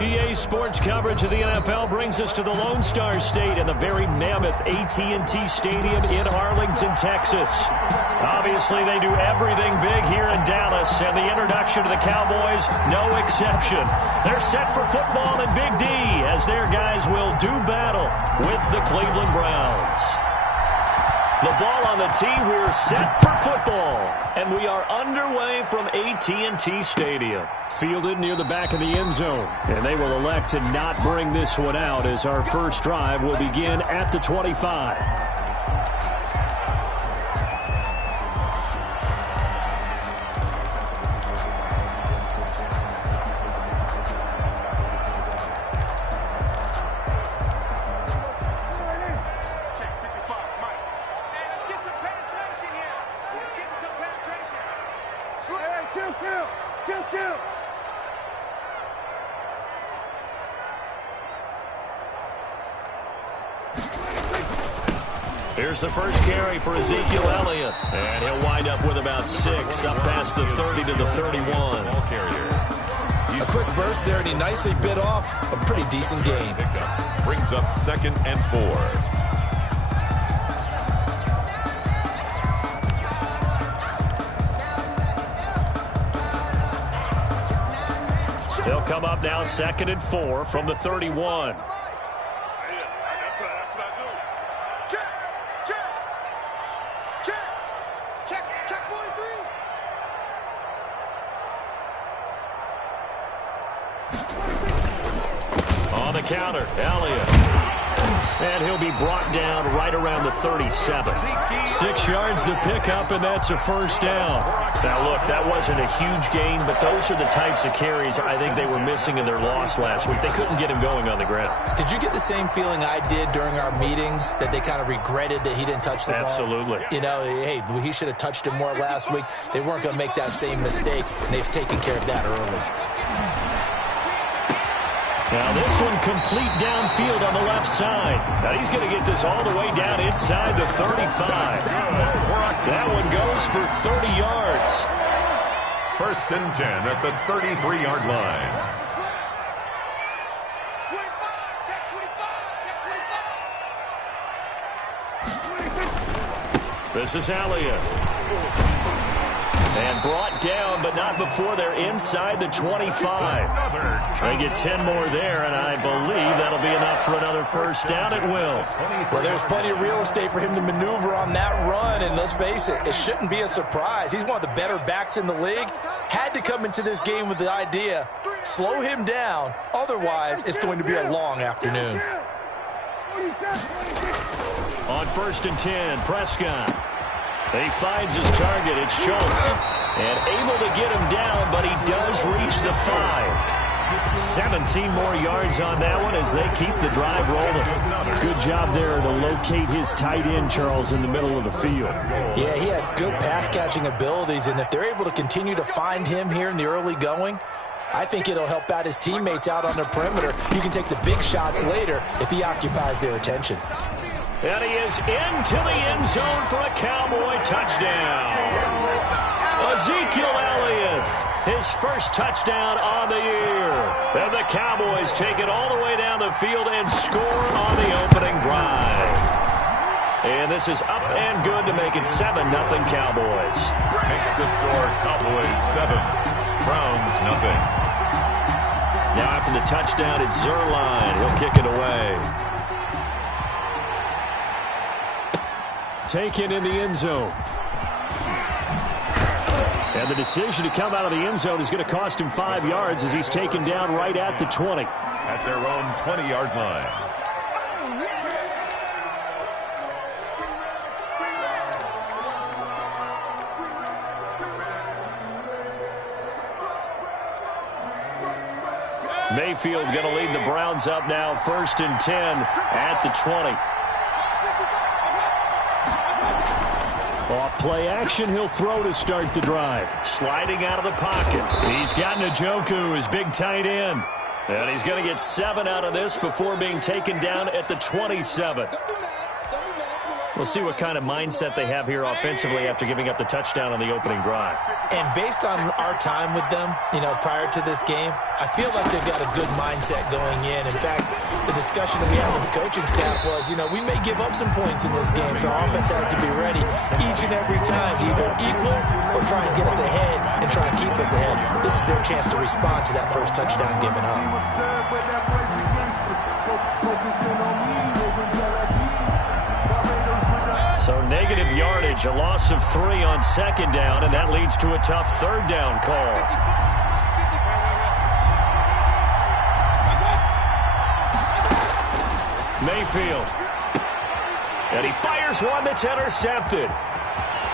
EA Sports coverage of the NFL brings us to the Lone Star State and the very mammoth AT&T Stadium in Arlington, Texas. Obviously, they do everything big here in Dallas, and the introduction to the Cowboys, no exception. They're set for football in Big D as their guys will do battle with the Cleveland Browns. The ball on the tee, we're set for football, and we are underway from AT&T Stadium. Fielded near the back of the end zone, and they will elect to not bring this one out as our first drive will begin at the 25. Here's the first carry for Ezekiel Elliott, and he'll wind up with about 6, up past the 30 to the 31. A quick burst there, and he nicely bit off a pretty decent gain. Brings up 2nd and 4. They'll come up now 2nd and 4 from the 31. On the counter, Elliott. And he'll be brought down right around the 37. 6 yards the pickup, and that's a first down. Now, look, that wasn't a huge gain, but those are the types of carries I think they were missing in their loss last week. They couldn't get him going on the ground. Did you get the same feeling I did during our meetings, that they kind of regretted that he didn't touch the ball? Absolutely. You know, hey, he should have touched it more last week. They weren't going to make that same mistake, and they've taken care of that early. Now this one complete downfield on the left side. Now he's going to get this all the way down inside the 35. That one goes for 30 yards. 1st and 10 at the 33-yard line. This is Elliott. And brought down, but not before they're inside the 25. They get 10 more there, and I believe that'll be enough for another first down. It will. Well, there's plenty of real estate for him to maneuver on that run, and let's face it, it shouldn't be a surprise. He's one of the better backs in the league. Had to come into this game with the idea, slow him down, otherwise it's going to be a long afternoon. On 1st and 10, Prescott. He finds his target. It's Schultz. And able to get him down, but he does reach the 5. 17 more yards on that one as they keep the drive rolling. Good job there to locate his tight end, Charles, in the middle of the field. Yeah, he has good pass-catching abilities, and if they're able to continue to find him here in the early going, I think it'll help out his teammates out on the perimeter. You can take the big shots later if he occupies their attention. And he is into the end zone for a Cowboy touchdown. Ezekiel Elliott, his first touchdown on the year. And the Cowboys take it all the way down the field and score on the opening drive. And this is up and good to make it 7-0 Cowboys. Makes the score Cowboys 7, Browns 0. Now after the touchdown, it's Zerline. He'll kick it away. Taken in the end zone. And the decision to come out of the end zone is going to cost him 5 yards as he's taken down right at the 20. At their own 20-yard line. Mayfield going to lead the Browns up now, 1st and 10 at the 20. Off play action, he'll throw to start the drive. Sliding out of the pocket. He's got Njoku, his big tight end. And he's going to get 7 out of this before being taken down at the 27. We'll see what kind of mindset they have here offensively after giving up the touchdown on the opening drive. And based on our time with them, prior to this game, I feel like they've got a good mindset going in. In fact, the discussion that we had with the coaching staff was, we may give up some points in this game, so our offense has to be ready each and every time to either equal or try and get us ahead and try and keep us ahead. This is their chance to respond to that first touchdown given up. So negative yardage, a loss of 3 on second down, and that leads to a tough third down call. Mayfield. And he fires one that's intercepted.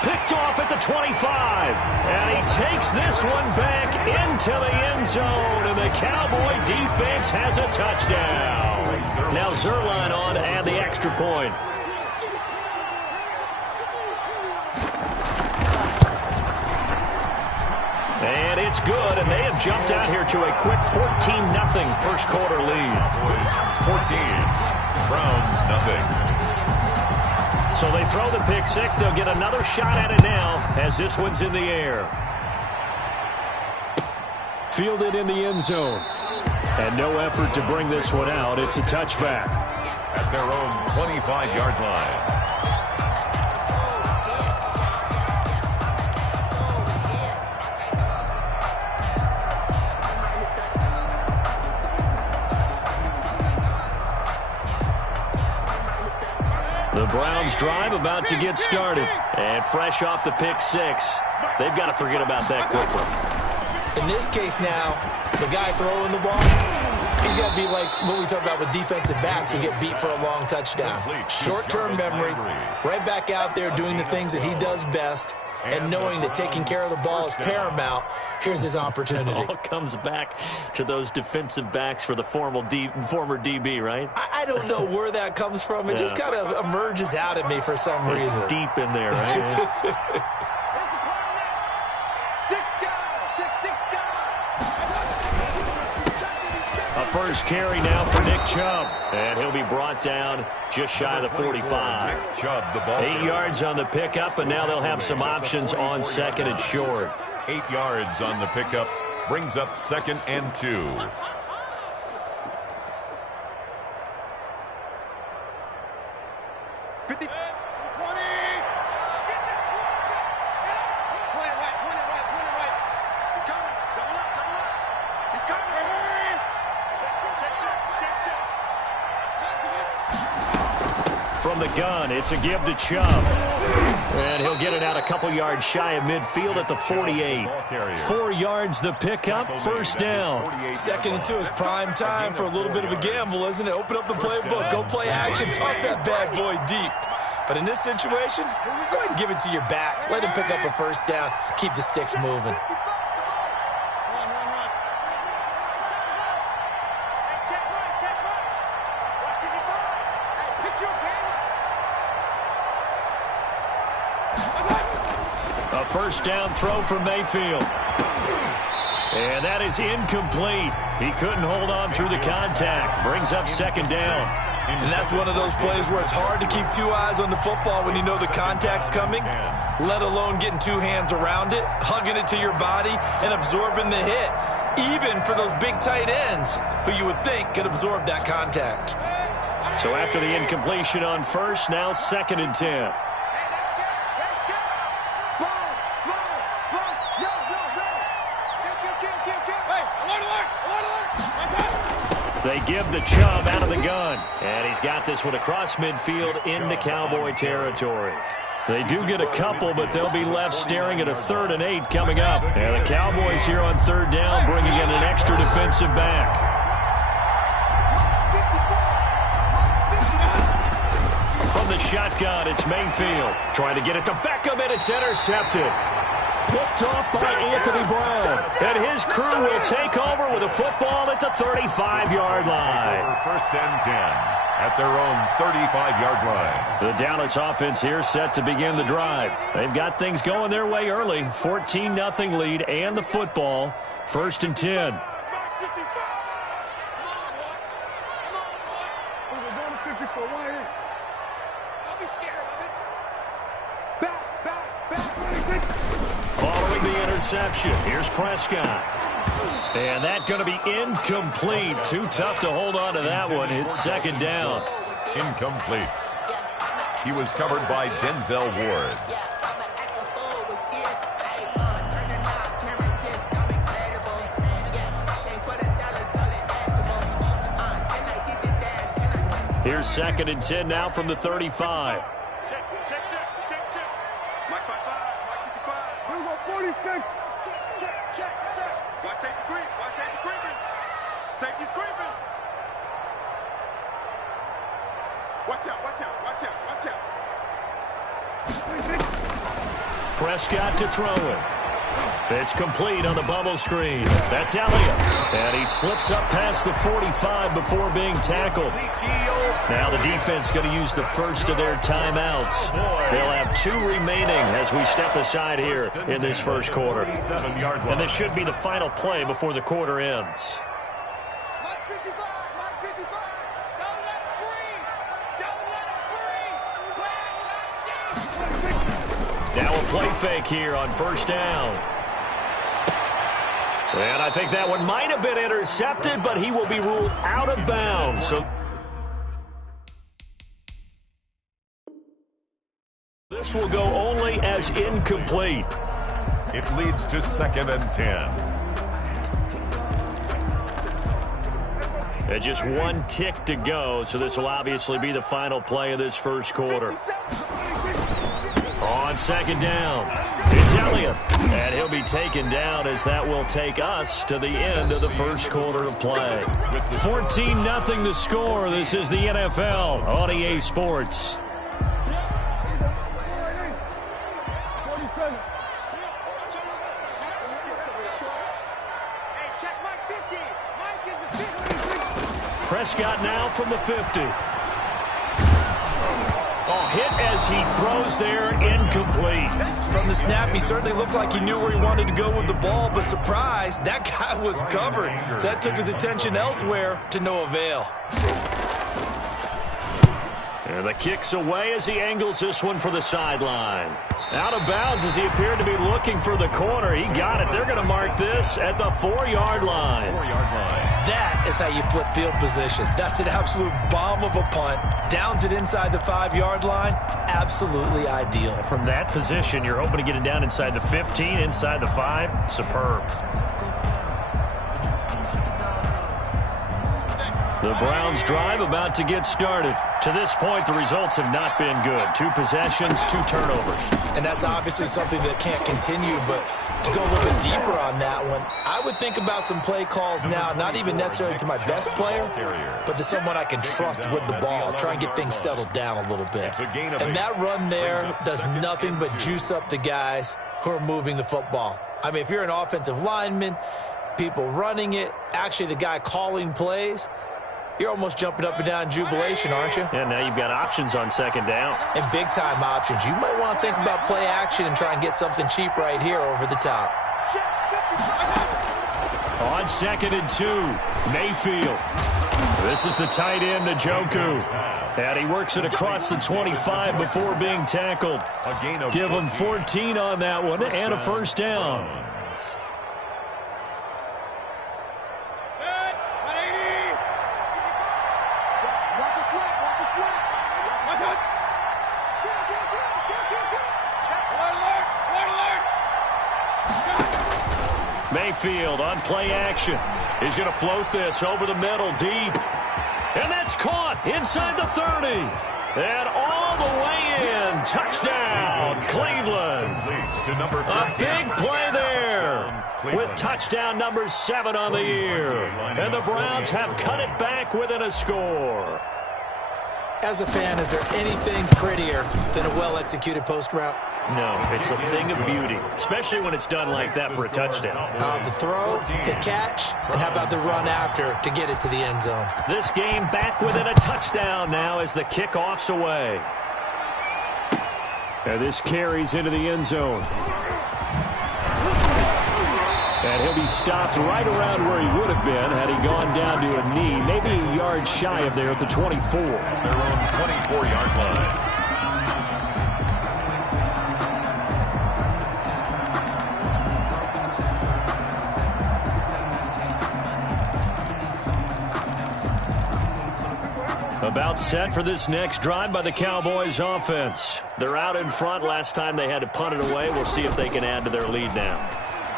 Picked off at the 25. And he takes this one back into the end zone, and the Cowboy defense has a touchdown. Now Zerline on to add the extra point. And it's good, and they have jumped out here to a quick 14-0 first quarter lead. 14, Browns nothing. So they throw the pick six. They'll get another shot at it now as this one's in the air. Fielded in the end zone. And no effort to bring this one out. It's a touchback. At their own 25-yard line. The Browns drive about to get started. And fresh off the pick six, they've got to forget about that quickly. In this case now, the guy throwing the ball, he's got to be like what we talk about with defensive backs who get beat for a long touchdown. Short-term memory, right back out there doing the things that he does best, and knowing that taking care of the ball is paramount. Here's his opportunity. It all comes back to those defensive backs for the former DB, right? I don't know where that comes from. It just kind of emerges out at me for some reason. It's deep in there, right? A first carry now for Nick Chubb. And he'll be brought down just shy of the 45. 8 yards on the pickup, and now they'll have some options on second and short. 8 yards on the pickup. Brings up 2nd and 2. From the gun, it's a give to Chubb. And he'll get it out a couple yards shy of midfield at the 48. 4 yards the pickup, first down. 2nd and 2 is prime time for a little bit of a gamble, isn't it? Open up the playbook, go play action, toss that bad boy deep. But in this situation, go ahead and give it to your back. Let him pick up a first down, keep the sticks moving. A first down throw for Mayfield. And that is incomplete. He couldn't hold on through the contact. Brings up 2nd down. And that's one of those plays where it's hard to keep 2 eyes on the football when you know the contact's coming, let alone getting 2 hands around it, hugging it to your body, and absorbing the hit, even for those big tight ends who you would think could absorb that contact. So after the incompletion on first, now 2nd and 10. They give the Chubb out of the gun. And he's got this one across midfield into Cowboy territory. They do get a couple, but they'll be left staring at a 3rd and 8 coming up. And the Cowboys here on 3rd down bringing in an extra defensive back. From the shotgun, it's Mayfield. Trying to get it to Beckham, and it's intercepted. Picked off by Anthony Brown. And his crew will take over with a football at the 35-yard line. 1st and 10 at their own 35-yard line. The Dallas offense here set to begin the drive. They've got things going their way early. 14-0 lead and the football. 1st and 10. Following the interception, here's Prescott. And that's going to be incomplete. Too tough to hold on to that one. It's second down. Incomplete. He was covered by Denzel Ward. Here's 2nd and 10 now from the 35. Safety's creeping. Watch out, watch out, watch out, watch out. Prescott to throw it. It's complete on the bubble screen. That's Elliott. And he slips up past the 45 before being tackled. Now the defense going to use the first of their timeouts. They'll have 2 remaining as we step aside here in this first quarter. And this should be the final play before the quarter ends. Now a play fake here on first down. And I think that one might have been intercepted, but he will be ruled out of bounds. So this will go only as incomplete. It leads to 2nd and 10. And just 1 tick to go, so this will obviously be the final play of this first quarter. On 2nd down, it's Elliott. And he'll be taken down as that will take us to the end of the first quarter of play. 14-0 the score. This is the NFL on EA Sports. Prescott now from the 50. Oh, hit as he throws there, incomplete. From the snap, he certainly looked like he knew where he wanted to go with the ball, but surprise, that guy was covered. So that took his attention elsewhere to no avail. And the kick's away as he angles this one for the sideline. Out of bounds as he appeared to be looking for the corner. He got it. They're going to mark this at the 4-yard line. 4-yard line. That is how you flip field position. That's an absolute bomb of a punt. Downs it inside the 5-yard line. Absolutely ideal. From that position, you're hoping to get it down inside the 15, inside the 5. Superb. The Browns drive about to get started. To this point, the results have not been good. 2 possessions, 2 turnovers. And that's obviously something that can't continue, but to go a little bit deeper on that one, I would think about some play calls now, not even necessarily to my best player, but to someone I can trust with the ball. Try and get things settled down a little bit. And that run there does nothing but juice up the guys who are moving the football. I mean, if you're an offensive lineman, people running it, actually the guy calling plays, you're almost jumping up and down in jubilation, aren't you? And now you've got options on 2nd down. And big-time options. You might want to think about play action and try and get something cheap right here over the top. On 2nd and 2, Mayfield. This is the tight end, Njoku. And he works it across the 25 before being tackled. Give him 14 on that one and a first down. Mayfield on play action. He's going to float this over the middle deep. And that's caught inside the 30. And all the way in. Touchdown, Cleveland. A big play there with touchdown number 7 on the year. And the Browns have cut it back within a score. As a fan, is there anything prettier than a well-executed post route? No, it's a thing of beauty, especially when it's done like that for a touchdown. The throw, the catch, and how about the run after to get it to the end zone? This game back within a touchdown now as the kickoff's away. And this carries into the end zone. And he'll be stopped right around where he would have been had he gone down to a knee, maybe a yard shy of there at the 24. Their own 24-yard line. About set for this next drive by the Cowboys offense. They're out in front. Last time they had to punt it away. We'll see if they can add to their lead now.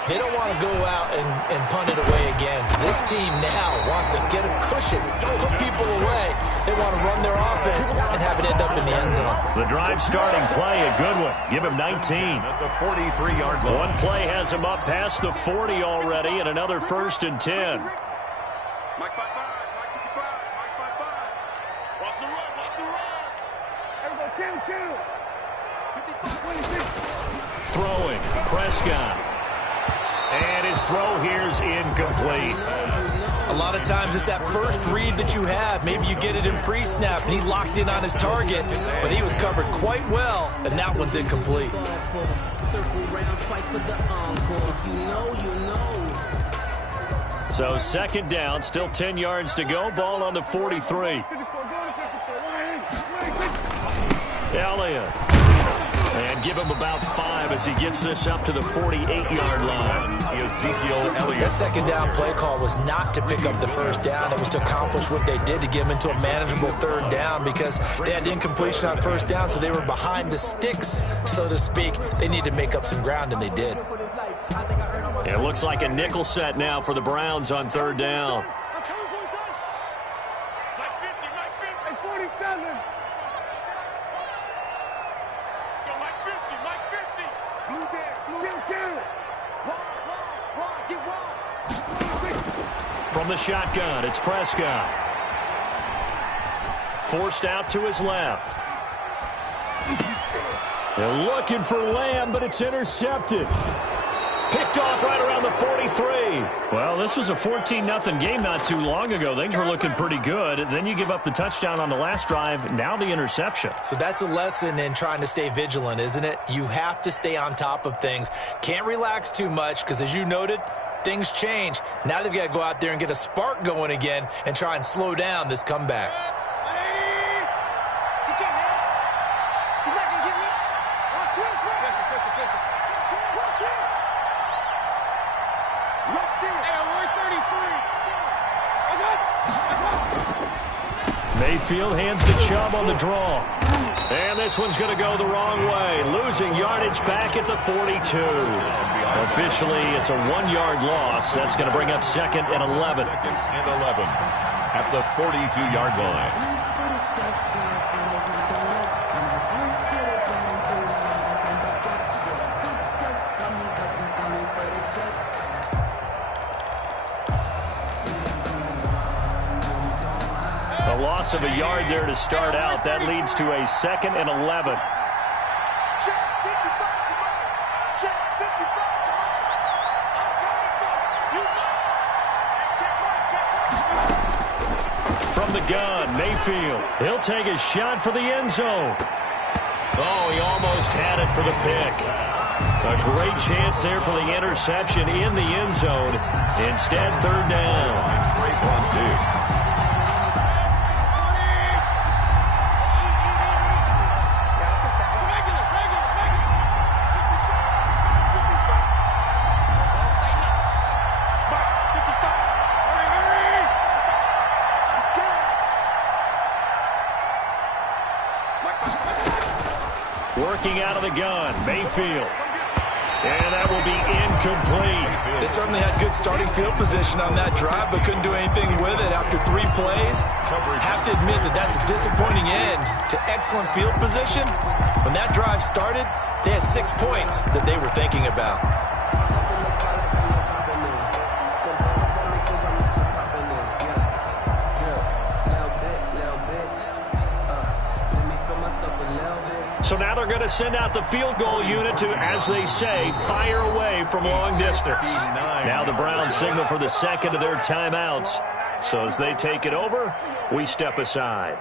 They don't want to go out and punt it away again. This team now wants to get a cushion, put people away. They want to run their offense and have it end up in the end zone. The drive starting play, a good one. Give him 19. At the 43-yard line. One play has him up past the 40 already, and another 1st and 10. Mike 5-5, Mike 55, Mike 5-5. Watch the run, watch the run. Everybody, 10-2. Throwing, Prescott. And his throw here's incomplete. A lot of times it's that first read that you have. Maybe you get it in pre-snap, and he locked in on his target, but he was covered quite well, and that one's incomplete. So 2nd down, still 10 yards to go. Ball on the 43. Elliott. And give him about 5 as he gets this up to the 48-yard line. Ezekiel Elliott. That 2nd down play call was not to pick up the 1st down. It was to accomplish what they did to get him into a manageable 3rd down because they had incompletion on 1st down, so they were behind the sticks, so to speak. They needed to make up some ground, and they did. It looks like a nickel set now for the Browns on 3rd down. From the shotgun, it's Prescott. Forced out to his left. They're looking for Lamb, but it's intercepted. Picked off right around the 43. Well, this was a 14-0 game not too long ago. Things were looking pretty good. Then you give up the touchdown on the last drive. Now the interception. So that's a lesson in trying to stay vigilant, isn't it? You have to stay on top of things. Can't relax too much because, as you noted, things change. Now they've got to go out there and get a spark going again and try and slow down this comeback. Mayfield hands to Chubb on the draw. And this one's going to go the wrong way. Losing yardage back at the 42. Officially, it's a 1-yard loss. That's going to bring up 2nd and 11. 2nd and 11 at the 42-yard line. A loss of a yard there to start out. That leads to a 2nd and 11. From the gun, Mayfield. He'll take a shot for the end zone. Oh, he almost had it for the pick. A great chance there for the interception in the end zone. Instead, 3rd down. Working out of the gun, Mayfield. And that will be incomplete. They certainly had good starting field position on that drive, but couldn't do anything with it after 3 plays. Have to admit that that's a disappointing end to excellent field position. When that drive started, they had 6 points that they were thinking about. So now they're going to send out the field goal unit to, as they say, fire away from long distance. Now the Browns signal for the 2nd of their timeouts. So as they take it over, we step aside.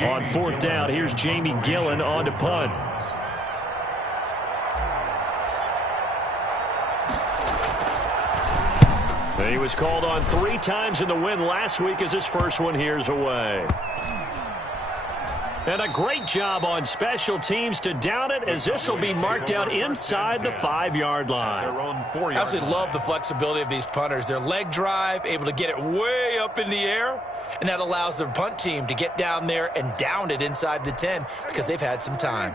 On 4th down, here's Jamie Gillen on to punt. And he was called on 3 times in the win last week as his first one here's away. And a great job on special teams to down it, as this will be marked out inside the 5-yard line. I absolutely love the flexibility of these punters. Their leg drive, able to get it way up in the air, And that allows their punt team to get down there and down it inside the 10 because they've had some time.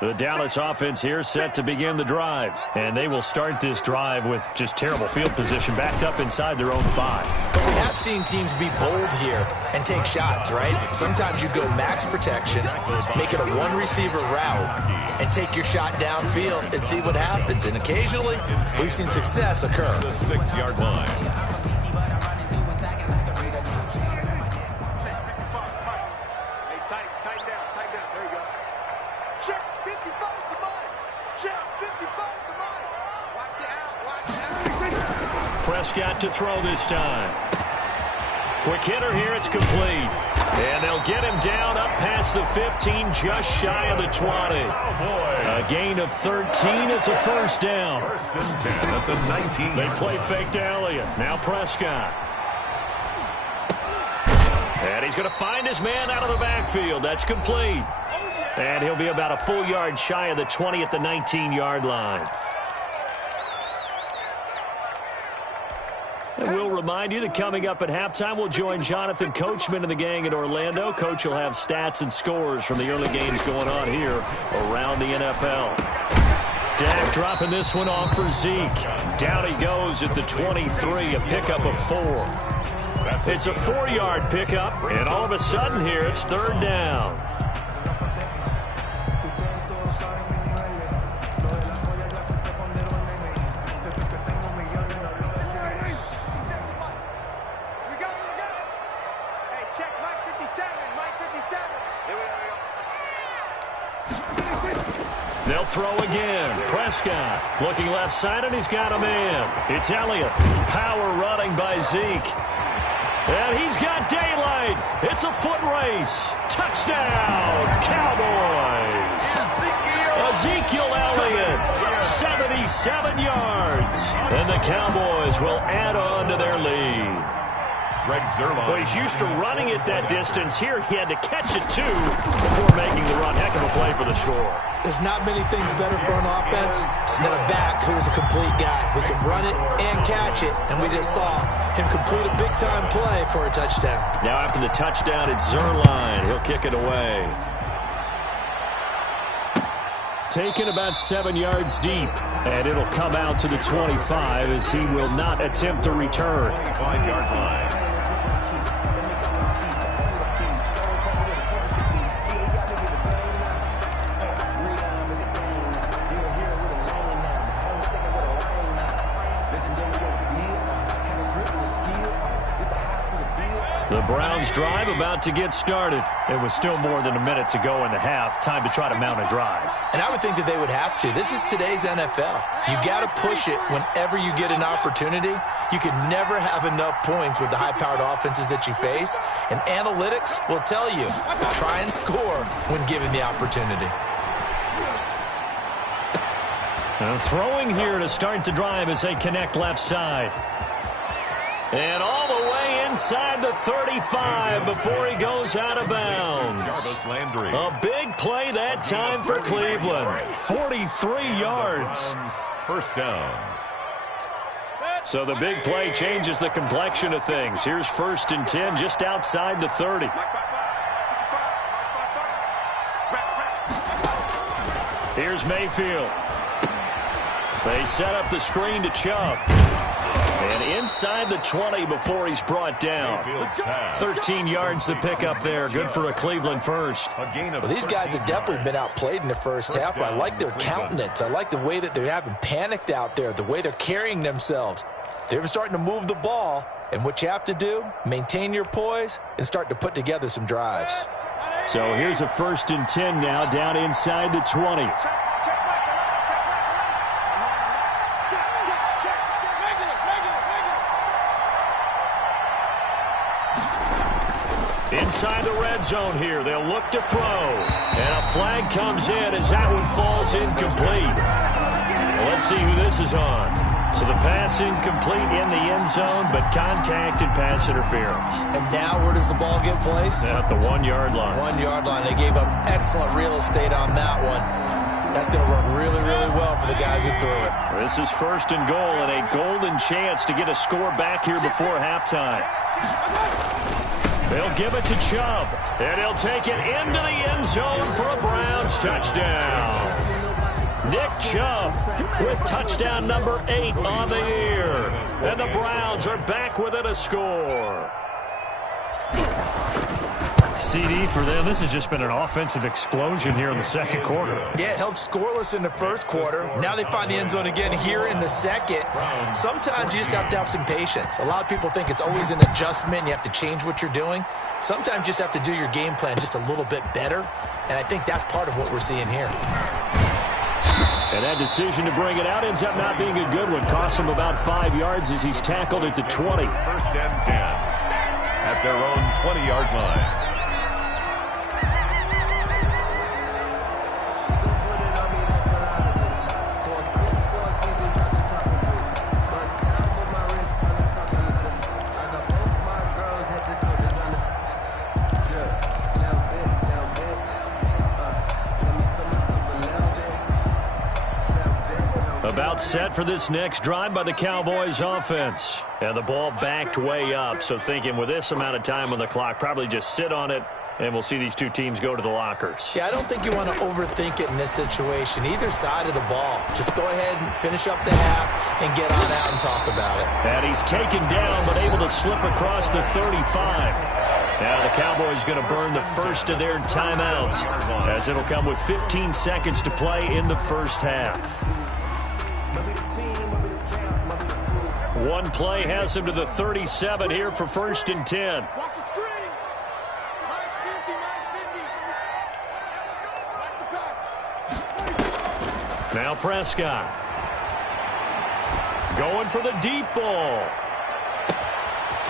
The Dallas offense here set to begin the drive. And they will start this drive with just terrible field position, backed up inside their own 5. But we have seen teams be bold here and take shots, right? Sometimes you go max protection, make it a one-receiver route, and take your shot downfield and see what happens. And occasionally, we've seen success occur. The 6-yard line. Prescott to throw this time. Quick hitter here, it's complete. And they'll get him down up past the 15, just shy of the 20. A gain of 13, it's a first down. First and 10 at the 19. They play fake to Elliott. Now Prescott. And he's going to find his man out of the backfield. That's complete. And he'll be about a full yard shy of the 20 at the 19-yard line. And we'll remind you that coming up at halftime, we'll join Jonathan Coachman and the gang in Orlando. Coach will have stats and scores from the early games going on here around the NFL. Dak dropping this one off for Zeke. Down he goes at the 23, a pickup of 4. It's a 4-yard pickup, and all of a sudden here, it's third down. They'll throw again. Prescott looking left side, and he's got a man. It's Elliott. Power running by Zeke. And he's got daylight. It's a foot race. Touchdown, Cowboys. Ezekiel Elliott, 77 yards. And the Cowboys will add on to their lead. Well, he's used to running it that distance. Here he had to catch it, too, before making the run. Heck of a play for the score. There's not many things better for an offense than a back who is a complete guy who can run it and catch it. And we just saw him complete a big-time play for a touchdown. Now after the touchdown, it's Zerline. He'll kick it away. Taken about 7 yards deep, and it'll come out to the 25 as he will not attempt to return. 25-yard line. The Browns drive about to get started. It was still more than a minute to go in the half. Time to try to mount a drive. And I would think that they would have to. This is today's NFL. You got to push it whenever you get an opportunity. You can never have enough points with the high-powered offenses that you face. And analytics will tell you, try and score when given the opportunity. Now throwing here to start the drive as they connect left side. And all the way inside the 35 before he goes out of bounds. A big play that time for Cleveland. 43 yards. First down. So the big play changes the complexion of things. Here's first and 10 just outside the 30. Here's Mayfield. They set up the screen to Chubb. And inside the 20 before he's brought down. 13 yards to pick up there. Good for a Cleveland first. Well, these guys have definitely been outplayed in the first half, but I like their countenance. I like the way that they haven't panicked out there, the way they're carrying themselves. They're starting to move the ball, and what you have to do, maintain your poise and start to put together some drives. So here's a first and 10 now down inside the 20. Inside the red zone here, they'll look to throw. And a flag comes in as that one falls incomplete. Well, let's see who this is on. So the pass incomplete in the end zone, but contact and pass interference. And now where does the ball get placed? At the 1 yard line. 1 yard line. They gave up excellent real estate on that one. That's going to work really, really well for the guys who threw it. This is first and goal and a golden chance to get a score back here before halftime. They'll give it to Chubb, and he'll take it into the end zone for a Browns touchdown. Nick Chubb with touchdown number 8 on the year. And the Browns are back within a score. CD for them. This has just been an offensive explosion here in the second quarter. Yeah, held scoreless in the first quarter. Now they find the end zone again here in the second. Sometimes you just have to have some patience. A lot of people think it's always an adjustment. You have to change what you're doing. Sometimes you just have to do your game plan just a little bit better. And I think that's part of what we're seeing here. And that decision to bring it out ends up not being a good one. Costs him about 5 yards as he's tackled at the 20. First and 10 at their own 20-yard line. About set for this next drive by the Cowboys offense. And the ball backed way up, so thinking with this amount of time on the clock, probably just sit on it, and we'll see these two teams go to the lockers. Yeah, I don't think you want to overthink it in this situation. Either side of the ball. Just go ahead and finish up the half and get on out and talk about it. And he's taken down, but able to slip across the 35. Now the Cowboys going to burn the first of their timeouts, as it'll come with 15 seconds to play in the first half. One play has him to the 37 here for first and 10. Watch the screen. Max 50, Max 50. Watch the pass. Now Prescott. Going for the deep ball.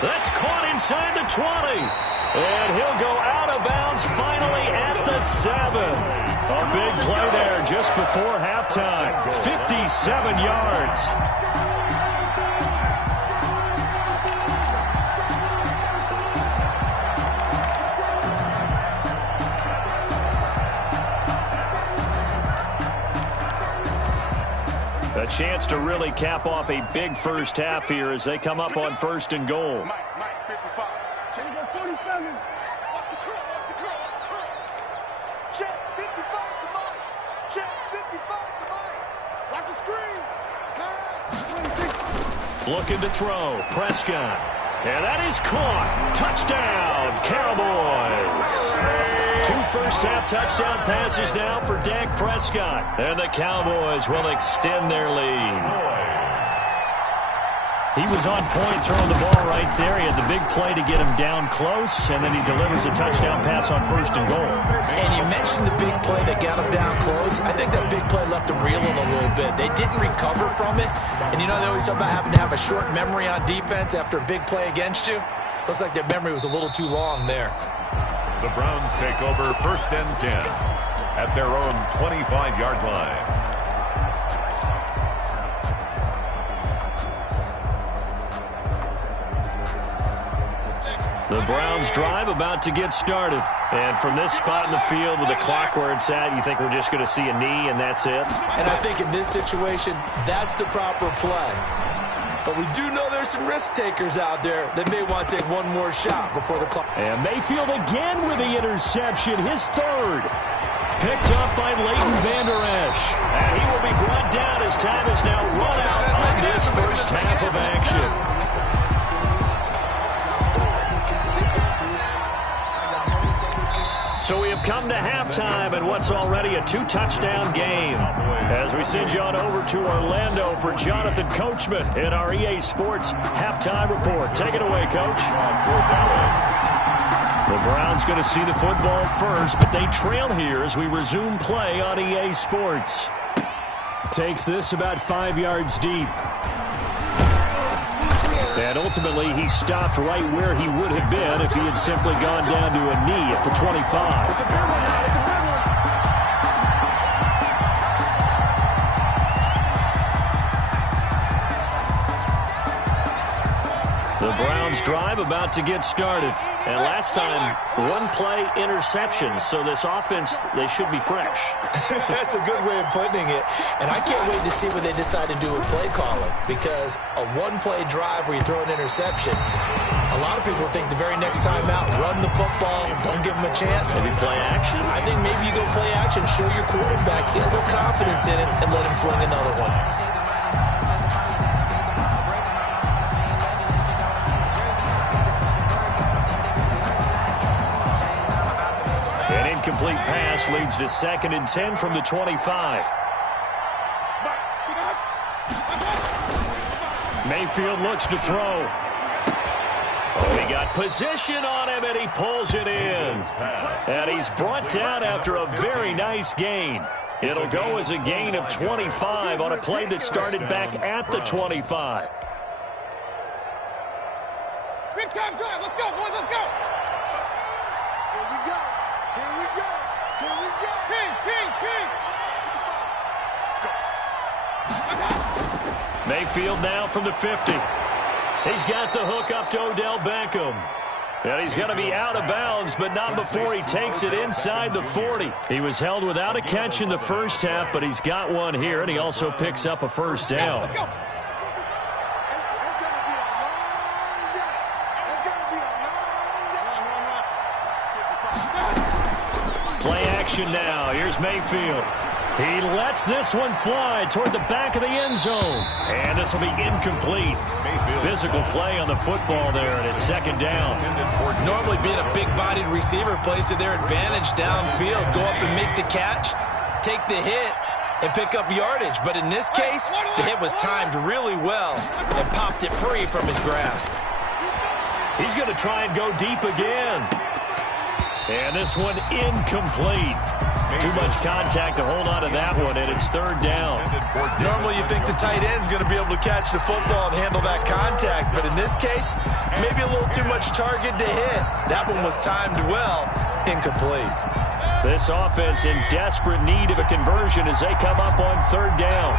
That's caught inside the 20. And he'll go out of bounds finally at the 7. A big play there just before halftime. 57 yards. A chance to really cap off a big first half here as they come up on first and goal. Mike 55. Check 47. Watch the curl, watch the curl, watch the curl. Check 55 to Mike. Check 55 to Mike. Watch the screen. Pass. Looking to throw. Prescott. And that is caught. Touchdown, Cowboys. 2 first-half touchdown passes now for Dak Prescott. And the Cowboys will extend their lead. He was on point throwing the ball right there. He had the big play to get him down close, and then he delivers a touchdown pass on first and goal. And you mentioned the big play that got him down close. I think that big play left him reeling a little bit. They didn't recover from it. And you know they always talk about having to have a short memory on defense after a big play against you. Looks like their memory was a little too long there. The Browns take over first and 10 at their own 25-yard line. The Browns drive about to get started. And from this spot in the field with the clock where it's at, you think we're just going to see a knee and that's it? And I think in this situation, that's the proper play. But we do know there's some risk takers out there that may want to take one more shot before the clock. And Mayfield again with the interception, his third. Picked up by Leighton Vander Esch. And he will be brought down as time is now run out on this first half of action. So we have come to halftime in what's already a 2-touchdown game. As we send you on over to Orlando for Jonathan Coachman in our EA Sports Halftime Report. Take it away, Coach. The Browns going to see the football first, but they trail here as we resume play on EA Sports. Takes this about 5 yards deep. And ultimately, he stopped right where he would have been if he had simply gone down to a knee at the 25. The Browns drive about to get started. And last time, one play interception. So this offense, they should be fresh. That's a good way of putting it. And I can't wait to see what they decide to do with play calling. Because a one-play drive where you throw an interception, a lot of people think the very next time out, run the football, don't give him a chance. Maybe play action? I think maybe you go play action, show your quarterback, get a little confidence in it, and let him fling another one. An incomplete pass leads to 2nd and 10 from the 25. Mayfield looks to throw. Oh, he got position on him, and he pulls it in. And he's brought down after a very nice gain. It'll go as a gain of 25 on a play that started back at the 25. Big time drive. Let's go, boys. Let's go. Here we go. Here we go. Here we go. King. Mayfield now from the 50. He's got the hook up to Odell Beckham. And he's going to be out of bounds, but not before he takes it inside the 40. He was held without a catch in the first half, but he's got one here, and he also picks up a first down. It's going to be a long day. It's going to be a long day. Play action now. Here's Mayfield. He lets this one fly toward the back of the end zone. And this will be incomplete. Physical play on the football there, and it's 2nd down. Normally being a big-bodied receiver plays to their advantage downfield. Go up and make the catch, take the hit, and pick up yardage. But in this case, the hit was timed really well and popped it free from his grasp. He's going to try and go deep again. And this one incomplete. Too much contact to hold on to that one, and it's 3rd down. Normally you think the tight end's going to be able to catch the football and handle that contact, but in this case, maybe a little too much target to hit. That one was timed well, incomplete. This offense in desperate need of a conversion as they come up on 3rd down.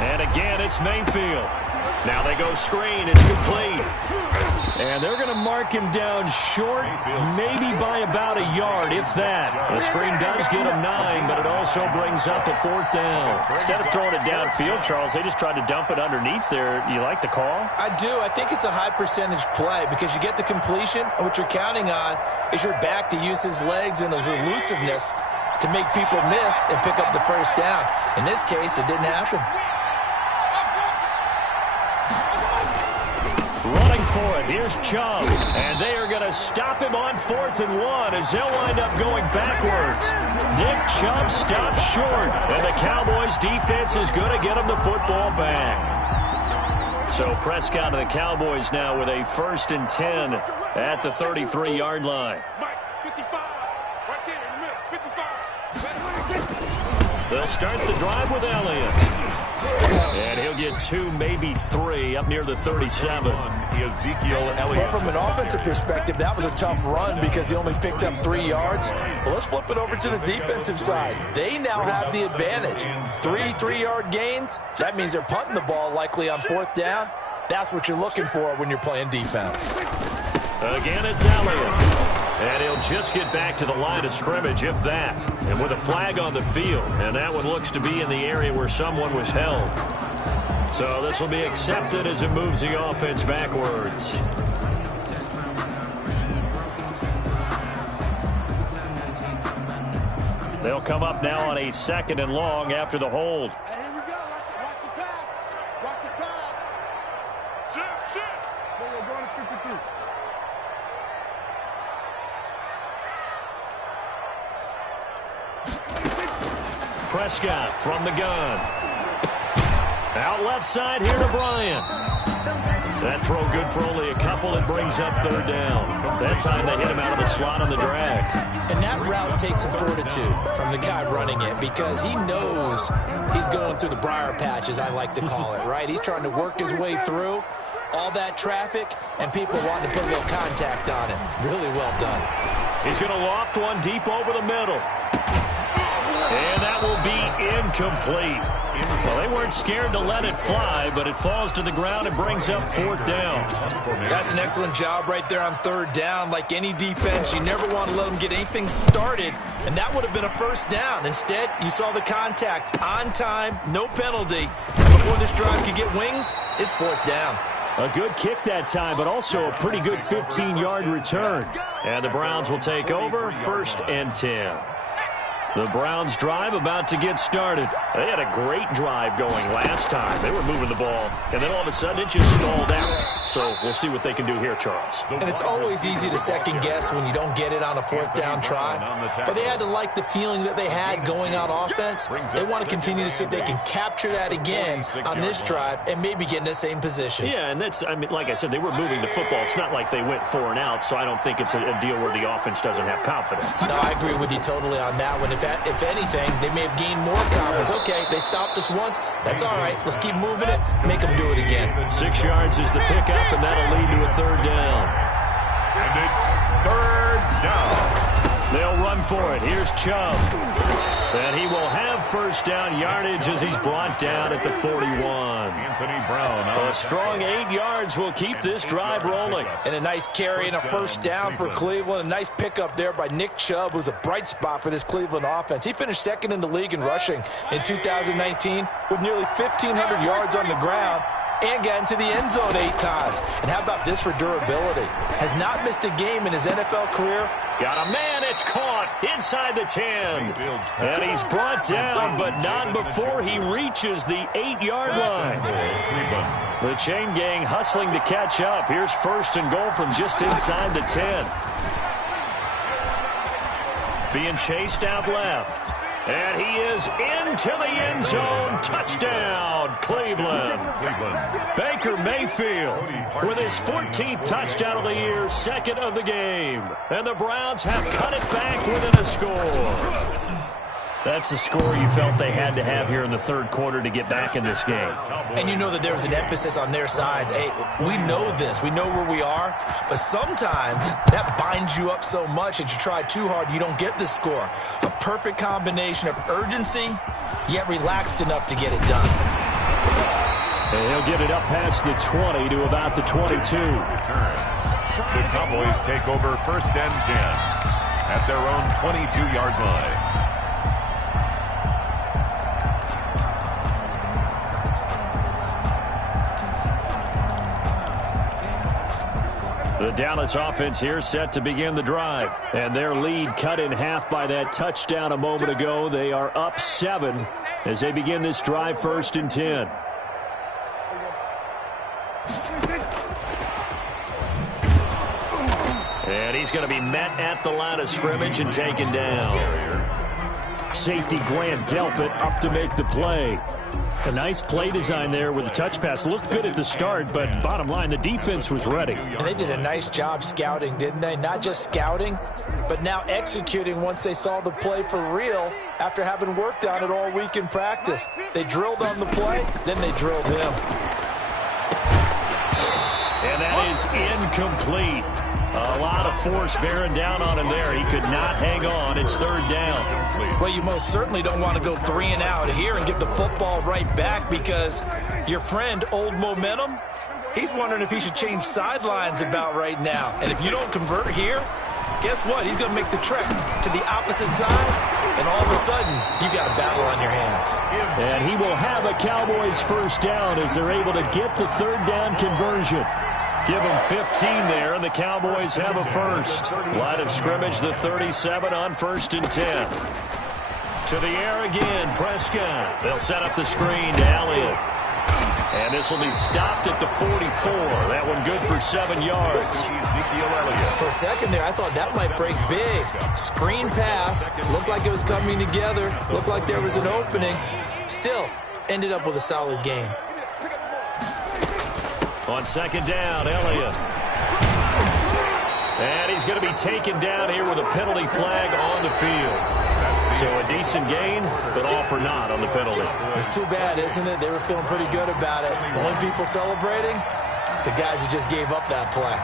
And again, it's Mayfield. Now they go screen. It's complete. And they're going to mark him down short, maybe by about a yard, if that. The screen does get him 9, but it also brings up a 4th down. Instead of throwing it downfield, Charles, they just tried to dump it underneath there. You like the call? I do. I think it's a high-percentage play because you get the completion, and what you're counting on is your back to use his legs and his elusiveness to make people miss and pick up the first down. In this case, it didn't happen. Running for it, here's Chubb. And they are going to stop him on 4th and 1 as they'll wind up going backwards. Nick Chubb stops short, and the Cowboys defense is going to get him the football back. So Prescott and the Cowboys now with a 1st and 10 at the 33-yard line. Mike, 55. Right there in the middle, 55. They'll start the drive with Elliott. And he'll get 2, maybe 3 up near the 37. Ezekiel Elliott. Well, from an offensive perspective, that was a tough run because he only picked up 3 yards. Well, let's flip it over to the defensive side. They now have the advantage. 3 3-yard gains. That means they're punting the ball likely on 4th down. That's what you're looking for when you're playing defense. Again, it's Elliott. And he'll just get back to the line of scrimmage, if that. And with a flag on the field. And that one looks to be in the area where someone was held. So this will be accepted as it moves the offense backwards. They'll come up now on a 2nd and long after the hold. Hey, here we go. Watch the pass. Watch the pass. Shit. We're going to 52. Prescott from the gun. Out left side here to Bryant. That throw good for only a couple and brings up 3rd down. That time they hit him out of the slot on the drag. And that route takes some fortitude from the guy running it because he knows he's going through the briar patch, as I like to call it, right? He's trying to work his way through all that traffic and people wanting to put a little contact on it. Really well done. He's going to loft one deep over the middle. And that will be incomplete. Well, they weren't scared to let it fly, but it falls to the ground and brings up 4th down. That's an excellent job right there on 3rd down. Like any defense, you never want to let them get anything started, and that would have been a 1st down. Instead, you saw the contact on time, no penalty. And before this drive could get wings, it's 4th down. A good kick that time, but also a pretty good 15-yard return. And the Browns will take over 1st and 10. The Browns drive about to get started. They had a great drive going last time. They were moving the ball, and then all of a sudden it just stalled out. So we'll see what they can do here, Charles. And it's always easy to second guess when you don't get it on a 4th down try. But they had to like the feeling that they had going on offense. They want to continue to see if they can capture that again on this drive and maybe get in the same position. Yeah, and that's, I mean, like I said, they were moving the football. It's not like they went 4 and out, so I don't think it's a deal where the offense doesn't have confidence. No, I agree with you totally on that one. If anything, they may have gained more confidence. Okay, they stopped us once. That's all right. Let's keep moving it. Make them do it again. 6 yards is the pickup, and that'll lead to a 3rd down. And it's 3rd down. They'll run for it. Here's Chubb. And he will have 1st down yardage as he's brought down at the 41. Anthony Brown. A strong 8 yards will keep this drive rolling. And a nice carry and a 1st down for Cleveland. A nice pickup there by Nick Chubb, who's a bright spot for this Cleveland offense. He finished 2nd in the league in rushing in 2019 with nearly 1,500 yards on the ground and got into the end zone 8 times. And how about this for durability? Has not missed a game in his NFL career. Got a man, it's caught inside the 10. And he's brought down, but not before he reaches the 8-yard line. The chain gang hustling to catch up. Here's 1st and goal from just inside the 10. Being chased out left. And he is into the end zone. Touchdown, Cleveland. Baker Mayfield with his 14th touchdown of the year, 2nd of the game. And the Browns have cut it back within a score. That's a score you felt they had to have here in the 3rd quarter to get back in this game. And you know that there was an emphasis on their side. Hey, we know this. We know where we are. But sometimes that binds you up so much that you try too hard, you don't get the score. A perfect combination of urgency, yet relaxed enough to get it done. And he'll get it up past the 20 to about the 22. The Cowboys take over 1st and 10 at their own 22-yard line. The Dallas offense here set to begin the drive. And their lead cut in half by that touchdown a moment ago. They are up 7 as they begin this drive 1st and 10. And he's going to be met at the line of scrimmage and taken down. Safety Grant Delpit up to make the play. A nice play design there with the touch pass. Looked good at the start, but bottom line, the defense was ready. And they did a nice job scouting, didn't they? Not just scouting, but now executing once they saw the play for real after having worked on it all week in practice. They drilled on the play, then they drilled him. And that is incomplete. A lot of force bearing down on him there. He could not hang on. It's 3rd down. Well, you most certainly don't want to go 3 and out here and get the football right back because your friend, Old Momentum, he's wondering if he should change sidelines about right now. And if you don't convert here, guess what? He's going to make the trek to the opposite side, and all of a sudden, you've got a battle on your hands. And he will have a Cowboys 1st down as they're able to get the 3rd down conversion. Give him 15 there, and the Cowboys have a 1st. Line of scrimmage, the 37 on 1st and 10. To the air again, Prescott. They'll set up the screen to Elliott. And this will be stopped at the 44. That one good for 7 yards. For a second there, I thought that might break big. Screen pass. Looked like it was coming together. Looked like there was an opening. Still, ended up with a solid game. On 2nd down, Elliott. And he's going to be taken down here with a penalty flag on the field. So a decent gain, but all for naught on the penalty. It's too bad, isn't it? They were feeling pretty good about it. The only people celebrating, the guys who just gave up that play.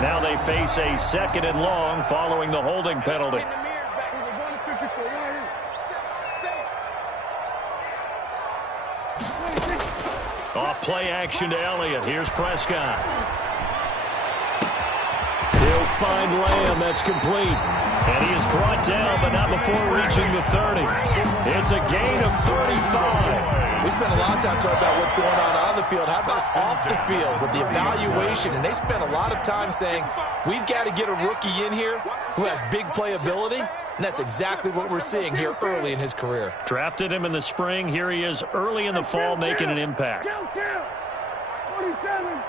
Now they face a 2nd and long following the holding penalty. Off play action to Elliott. Here's Prescott. He'll find Lamb. That's complete. And he is brought down, but not before reaching the 30. It's a gain of 35. We spent a lot of time talking about what's going on the field. How about off the field with the evaluation? And they spent a lot of time saying, we've got to get a rookie in here who has big playability. And that's exactly what we're seeing here early in his career. Drafted him in the spring. Here he is early in the fall making an impact. 27.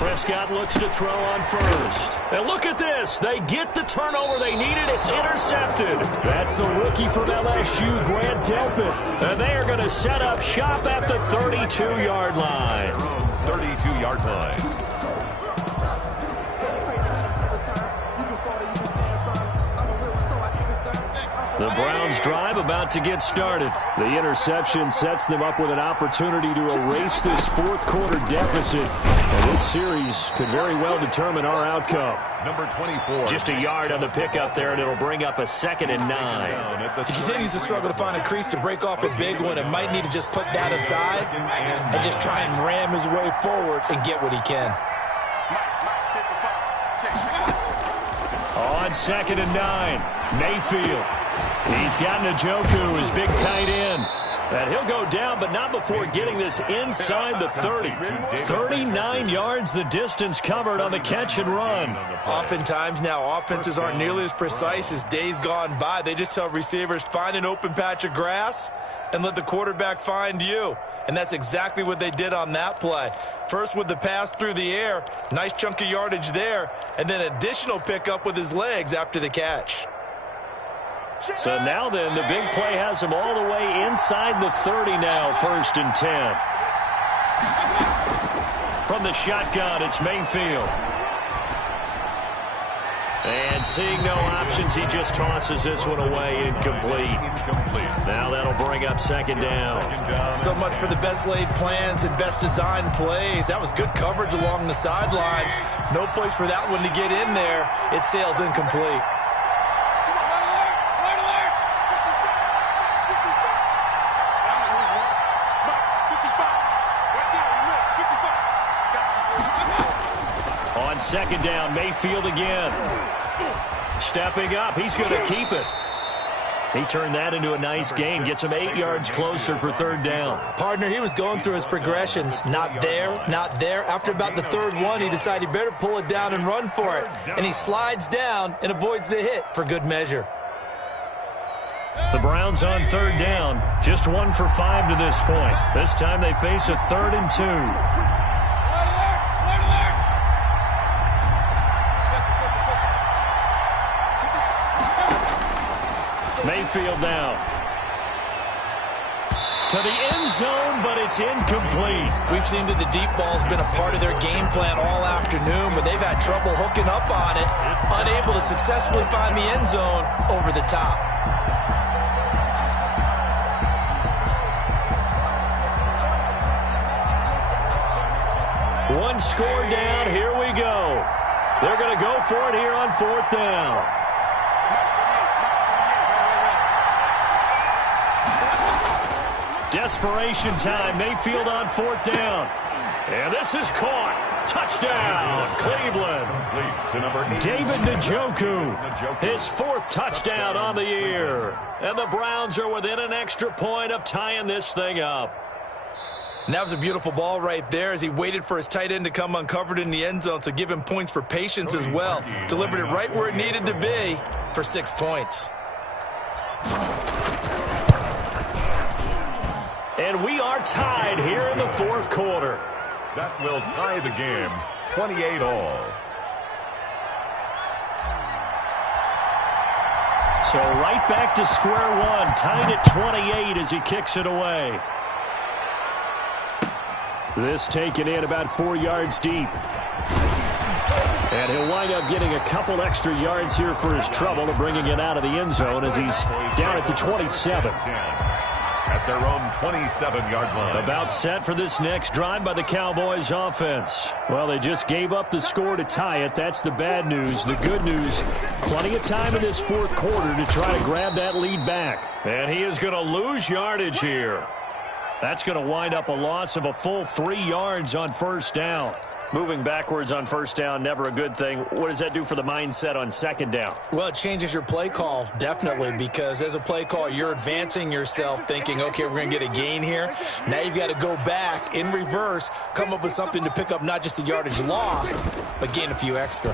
Prescott looks to throw on first. And look at this. They get the turnover they needed. It's intercepted. That's the rookie from LSU, Grant Delpit. And they are going to set up shop at the 32-yard line. 32-yard line. The Browns drive about to get started. The interception sets them up with an opportunity to erase this fourth quarter deficit. And this series could very well determine our outcome. Number 24. Just a yard on the pickup there, and it'll bring up a 2nd and 9. He continues to struggle to find a crease to break off a big one and might need to just put that aside and just try and ram his way forward and get what he can. On 2nd and 9, Mayfield. He's got Njoku, his big tight end. And he'll go down, but not before getting this inside the 30. 39 yards the distance covered on the catch and run. Oftentimes now, offenses aren't nearly as precise as days gone by. They just tell receivers, find an open patch of grass and let the quarterback find you. And that's exactly what they did on that play. First with the pass through the air, nice chunk of yardage there, and then additional pickup with his legs after the catch. So now then, the big play has him all the way inside the 30 now, 1st and 10. From the shotgun, it's Mayfield. And seeing no options, he just tosses this one away, incomplete. Now that'll bring up 2nd down. So much for the best laid plans and best designed plays. That was good coverage along the sidelines. No place for that one to get in there. It sails incomplete. On 2nd down, Mayfield again. Stepping up, he's going to keep it. He turned that into a nice gain, gets him 8 yards closer for 3rd down. Partner, he was going through his progressions. Not there, not there. After about the 3rd one, he decided he better pull it down and run for it. And he slides down and avoids the hit for good measure. The Browns on 3rd down, just 1 for 5 to this point. This time they face a 3rd and 2. Mayfield now. To the end zone, but it's incomplete. We've seen that the deep ball's been a part of their game plan all afternoon, but they've had trouble hooking up on it, unable to successfully find the end zone over the top. One score down, here we go. They're going to go for it here on 4th down. Desperation time. Mayfield on 4th down. And this is caught. Touchdown, Cleveland. David Njoku, his 4th touchdown on the year. And the Browns are within an extra point of tying this thing up. And that was a beautiful ball right there as he waited for his tight end to come uncovered in the end zone, so give him points for patience as well. Delivered it right where it needed to be for 6 points. And we are tied here in the 4th quarter. That will tie the game, 28 all. So right back to square one, tied at 28 as he kicks it away. This taken in about 4 yards deep. And he'll wind up getting a couple extra yards here for his trouble to bringing it out of the end zone as he's down at the 27. At their own 27-yard line. About set for this next drive by the Cowboys offense. Well, they just gave up the score to tie it. That's the bad news. The good news, plenty of time in this 4th quarter to try to grab that lead back. And he is going to lose yardage here. That's going to wind up a loss of a full 3 yards on 1st down. Moving backwards on first down, never a good thing. What does that do for the mindset on second down? Well, it changes your play call, definitely, because as a play call, you're advancing yourself thinking, okay, we're going to get a gain here. Now you've got to go back in reverse, come up with something to pick up not just the yardage lost, but gain a few extra.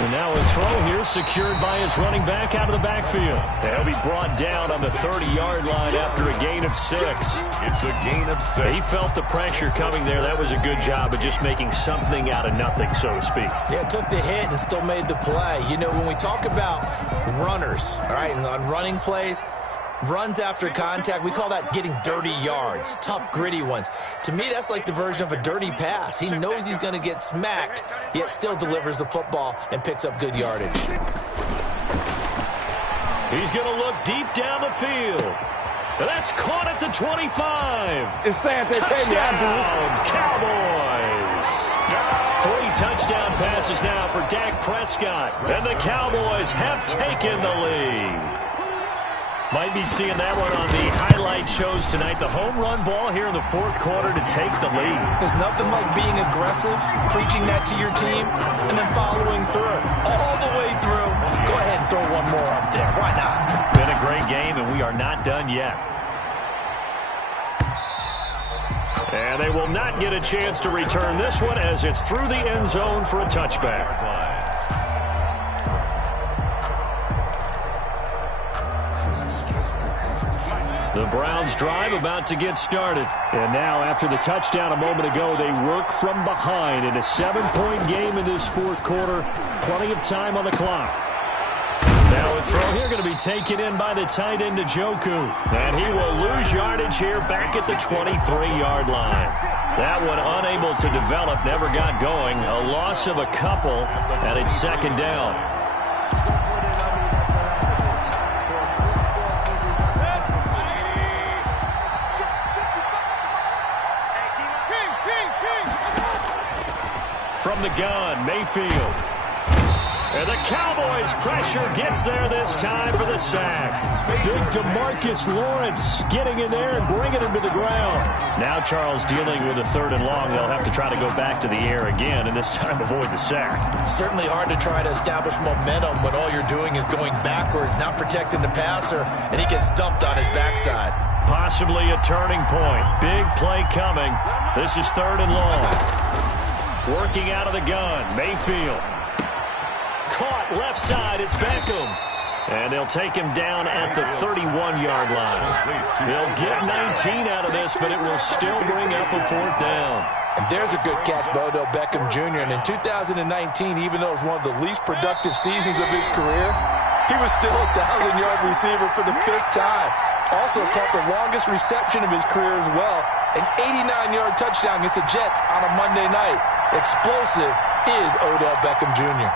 And now a throw here secured by his running back out of the backfield. He'll be brought down on the 30-yard line after a gain of 6. It's a gain of 6. He felt the pressure coming there. That was a good job of just making something out of nothing, so to speak. Yeah, took the hit and still made the play. You know, when we talk about runners, all right, and on running plays, runs after contact, we call that getting dirty yards, tough, gritty ones. To me, that's like the version of a dirty pass. He knows he's going to get smacked, yet still delivers the football and picks up good yardage. He's going to look deep down the field. That's caught at the 25. It's saying they Touchdown, Cowboys. 3 touchdown passes now for Dak Prescott. And the Cowboys have taken the lead. Might be seeing that one on the highlight shows tonight. The home run ball here in the fourth quarter to take the lead. There's nothing like being aggressive, preaching that to your team, and then following through. All the way through. Go ahead and throw one more up there. Why not? Been a great game, and we are not done yet. And they will not get a chance to return this one as it's through the end zone for a touchback. The Browns drive about to get started. And now, after the touchdown a moment ago, they work from behind in a 7-point game in this fourth quarter. Plenty of time on the clock. Now a throw here going to be taken in by the tight end Njoku. And he will lose yardage here back at the 23-yard line. That one unable to develop, never got going. A loss of a couple, and it's second down. From the gun, Mayfield. And the Cowboys pressure gets there this time for the sack. Big DeMarcus Lawrence getting in there and bringing him to the ground. Now Charles dealing with a 3rd and long. They'll have to try to go back to the air again and this time avoid the sack. Certainly hard to try to establish momentum when all you're doing is going backwards, not protecting the passer, and he gets dumped on his backside. Possibly a turning point. Big play coming. This is 3rd and long. Working out of the gun, Mayfield. Caught left side, it's Beckham. And they'll take him down at the 31-yard line. They'll get 19 out of this, but it will still bring up a 4th down. And there's a good catch by Odell Beckham Jr. And in 2019, even though it was one of the least productive seasons of his career, he was still a 1,000-yard receiver for the 5th time. Also caught the longest reception of his career as well. An 89-yard touchdown against the Jets on a Monday night. Explosive is Odell Beckham Jr.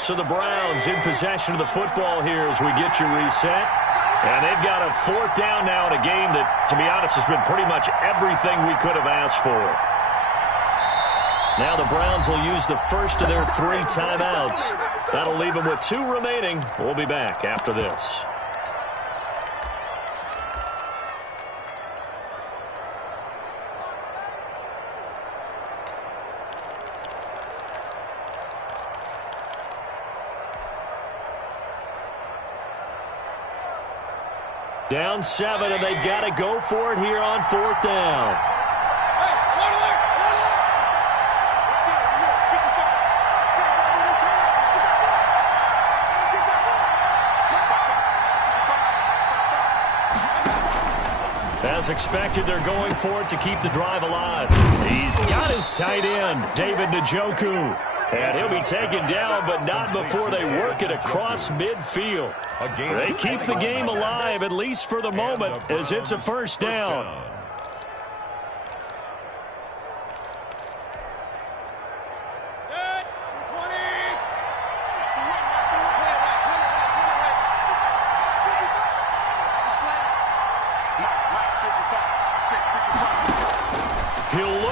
So the Browns in possession of the football here as we get you reset. And they've got a 4th down now in a game that, to be honest, has been pretty much everything we could have asked for. Now the Browns will use the first of their 3 timeouts. That'll leave them with 2 remaining. We'll be back after this. Down 7, and they've got to go for it here on 4th down. As expected, they're going for it to keep the drive alive. He's got his tight end, David Njoku. And he'll be taken down, but not before they work it across midfield. They keep the game alive, at least for the moment, as it's a 1st down.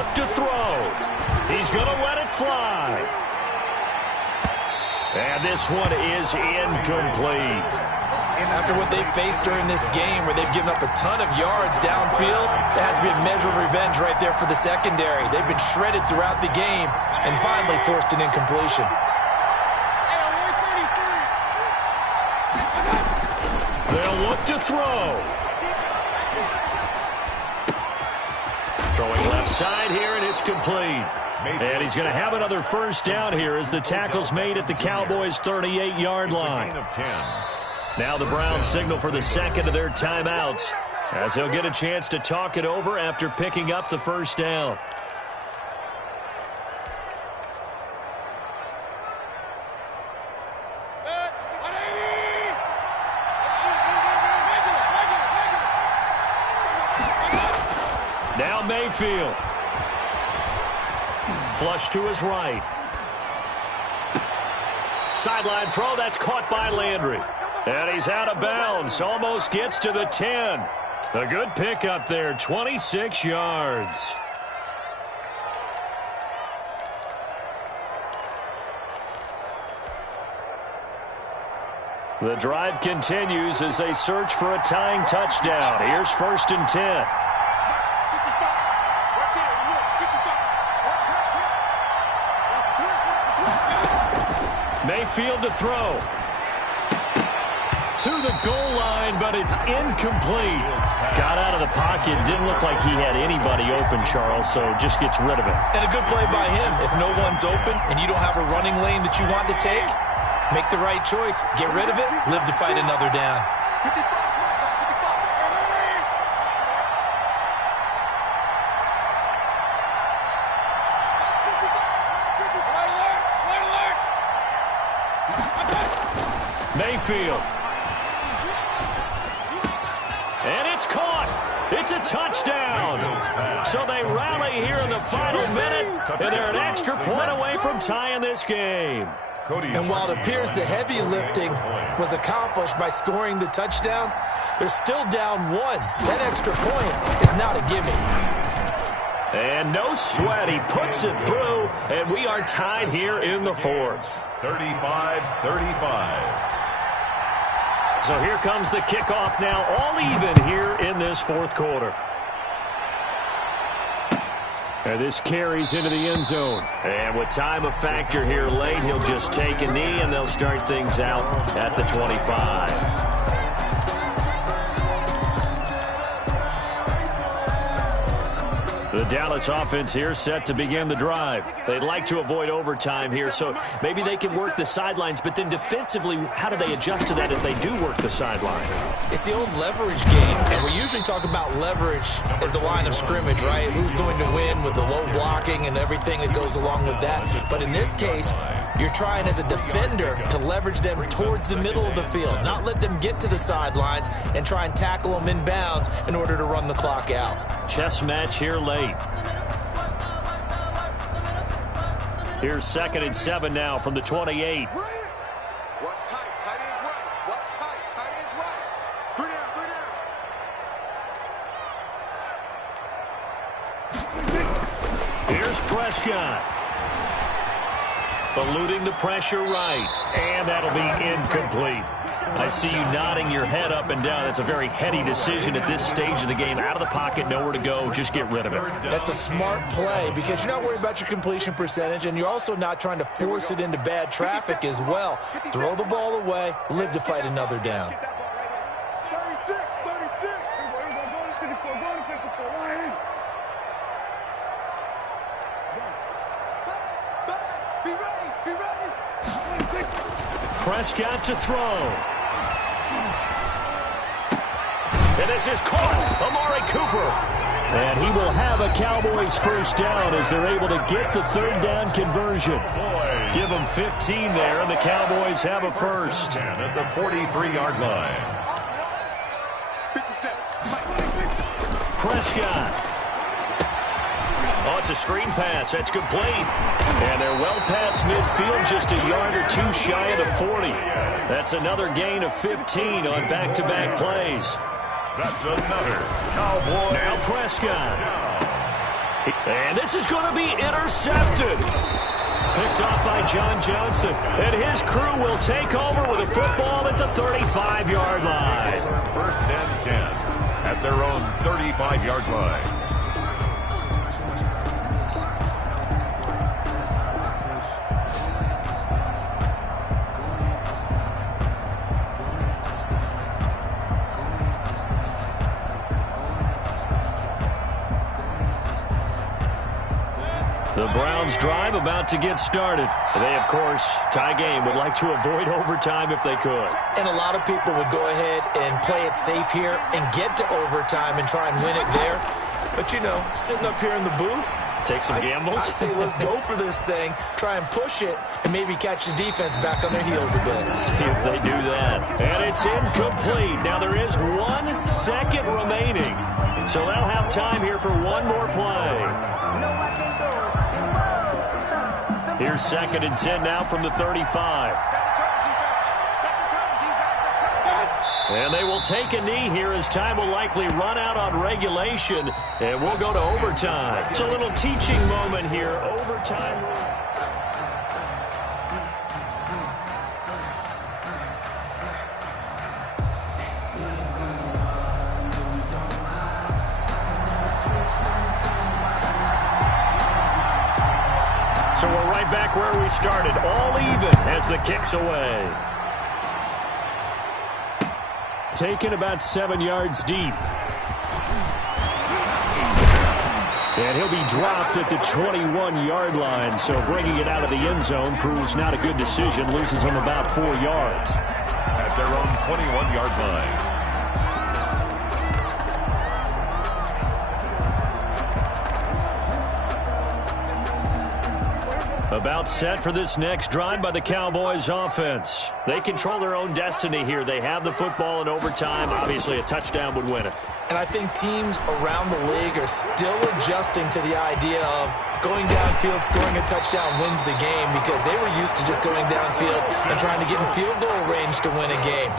look to throw. He's going to let it fly. And this one is incomplete. After what they've faced during this game where they've given up a ton of yards downfield, there has to be a measure of revenge right there for the secondary. They've been shredded throughout the game and finally forced an incompletion. They'll look to throw. Throwing left side here, and it's complete. And he's going to have another first down here as the tackle's made at the Cowboys' 38-yard line. Now the Browns signal for the second of their timeouts as they'll get a chance to talk it over after picking up the first down. Now Mayfield. Flush to his right. Sideline throw, that's caught by Landry. And he's out of bounds, almost gets to the 10. A good pickup there, 26 yards. The drive continues as they search for a tying touchdown. Here's 1st and 10. Mayfield to throw. To the goal line, but it's incomplete. Got out of the pocket. Didn't look like he had anybody open, Charles, so just gets rid of it. And a good play by him. If no one's open and you don't have a running lane that you want to take, make the right choice. Get rid of it. Live to fight another down. Mayfield. And it's caught. It's a touchdown. So they rally here in the final minute, and they're an extra point away from tying this game. And while it appears the heavy lifting was accomplished by scoring the touchdown, they're still down one. That extra point is not a gimme. And no sweat. He puts it through, and we are tied here in the fourth. 35-35. So here comes the kickoff now, all even here in this fourth quarter. And this carries into the end zone. And with time a factor here late, he'll just take a knee, and they'll start things out at the 25. The Dallas offense here set to begin the drive. They'd like to avoid overtime here, so maybe they can work the sidelines, but then defensively, how do they adjust to that if they do work the sideline? It's the old leverage game, and we usually talk about leverage at the line of scrimmage, right? Who's going to win with the low blocking and everything that goes along with that. But in this case, you're trying as a defender to leverage them towards the middle of the field, not let them get to the sidelines and try and tackle them inbounds in order to run the clock out. Chess match here late. Here's 2nd and 7 now from the 28. Watch tight, tight ends right. Watch tight, tight ends right. 3 down, 3 down. Here's Prescott. Eluding the pressure right. And that'll be incomplete. I see you nodding your head up and down. That's a very heady decision at this stage of the game. Out of the pocket, nowhere to go. Just get rid of it. That's a smart play because you're not worried about your completion percentage, and you're also not trying to force it into bad traffic as well. Throw the ball away, live to fight another down. 36, 36. Be ready, be ready. Prescott to throw. And this is caught. Amari Cooper. And he will have a Cowboys first down as they're able to get the 3rd down conversion. Give them 15 there, and the Cowboys have a first. And at the 43-yard line. 57. Prescott. Oh, it's a screen pass. That's complete. And they're well past midfield, just a yard or two shy of the 40. That's another gain of 15 on back-to-back plays. That's another Cowboys. Now Prescott. And this is going to be intercepted. Picked off by John Johnson. And his crew will take over with a football at the 35-yard line. First and 10 at their own 35-yard line. The Browns drive about to get started. They, of course, tie game, would like to avoid overtime if they could. And a lot of people would go ahead and play it safe here and get to overtime and try and win it there. But, you know, sitting up here in the booth, take some gambles. I say let's go for this thing, try and push it, and maybe catch the defense back on their heels a bit. See if they do that. And it's incomplete. Now there is 1 second remaining. So they'll have time here for one more play. Here's 2nd and 10 now from the 35. And they will take a knee here as time will likely run out on regulation. And we'll go to overtime. It's a little teaching moment here. Overtime. So we're right back where we started, all even as the kick's away. Taken about 7 yards deep. And he'll be dropped at the 21-yard line, so bringing it out of the end zone proves not a good decision, loses him about 4 yards. At their own 21-yard line. About set for this next drive by the Cowboys offense. They control their own destiny here. They have the football in overtime. Obviously, a touchdown would win it. And I think teams around the league are still adjusting to the idea of going downfield, scoring a touchdown wins the game, because they were used to just going downfield and trying to get in field goal range to win a game.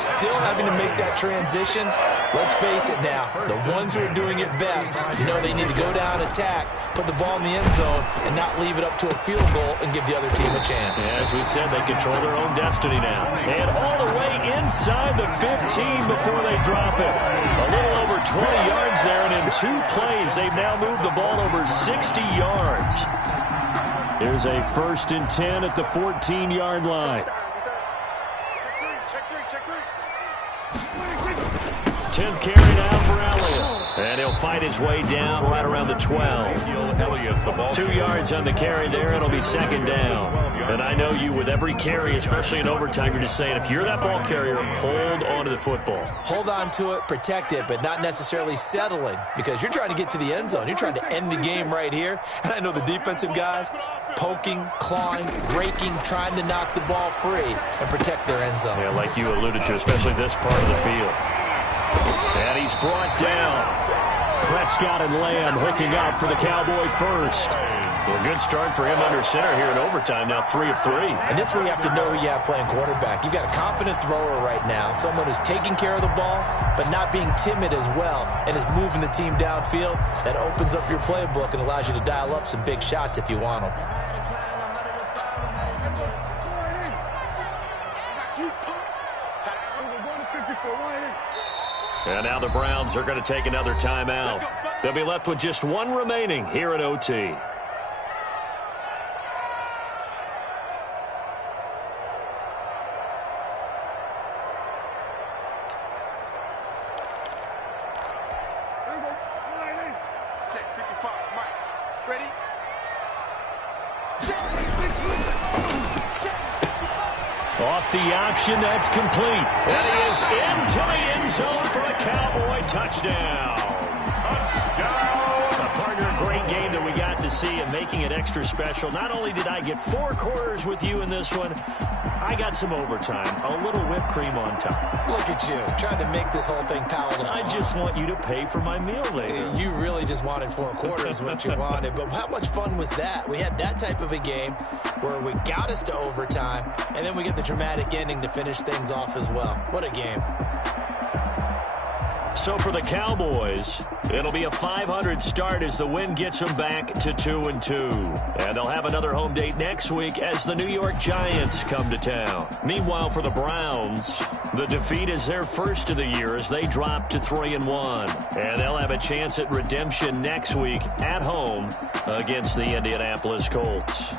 Still having to make that transition. Let's face it now, the ones who are doing it best know they need to go down, attack, put the ball in the end zone, and not leave it up to a field goal and give the other team a chance. Yeah, as we said, they control their own destiny now. And all the way inside the 15 before they drop it. A little over 20 yards there, and in 2 plays, they've now moved the ball over 60 yards. Here's a 1st and 10 at the 14-yard line. Check three. 10th carry now for Elliott. And he'll fight his way down right around the 12. 2 yards on the carry there. It'll be 2nd down. And I know you, with every carry, especially in overtime, you're just saying, if you're that ball carrier, hold on to the football. Hold on to it, protect it, but not necessarily settling, because you're trying to get to the end zone. You're trying to end the game right here. And I know the defensive guys poking, clawing, breaking, trying to knock the ball free and protect their end zone. Yeah, like you alluded to, especially this part of the field. And he's brought down. Prescott and Lamb hooking up for the Cowboy first. Well, a good start for him under center here in overtime. Now 3 of 3. And this is where you have to know who you have playing quarterback. You've got a confident thrower right now, someone who's taking care of the ball, but not being timid as well, and is moving the team downfield. That opens up your playbook and allows you to dial up some big shots if you want them. And now the Browns are going to take another timeout. They'll be left with just 1 remaining here at OT. Check 55, Mike. Ready? Off the option, that's complete. And he is into the end zone for a Cowboy touchdown. Touchdown! A partner, a great game that we got to see and making it extra special. Not only did I get 4 quarters with you in this one, I got some overtime, a little whipped cream on top. Look at you, trying to make this whole thing palatable. I just want you to pay for my meal later. You really just wanted 4 quarters, what you wanted. But how much fun was that? We had that type of a game where we got us to overtime, and then we get the dramatic ending to finish things off as well. What a game. So for the Cowboys, it'll be a 500 start as the win gets them back to 2-2. And they'll have another home date next week as the New York Giants come to town. Meanwhile, for the Browns, the defeat is their first of the year as they drop to 3-1. And they'll have a chance at redemption next week at home against the Indianapolis Colts.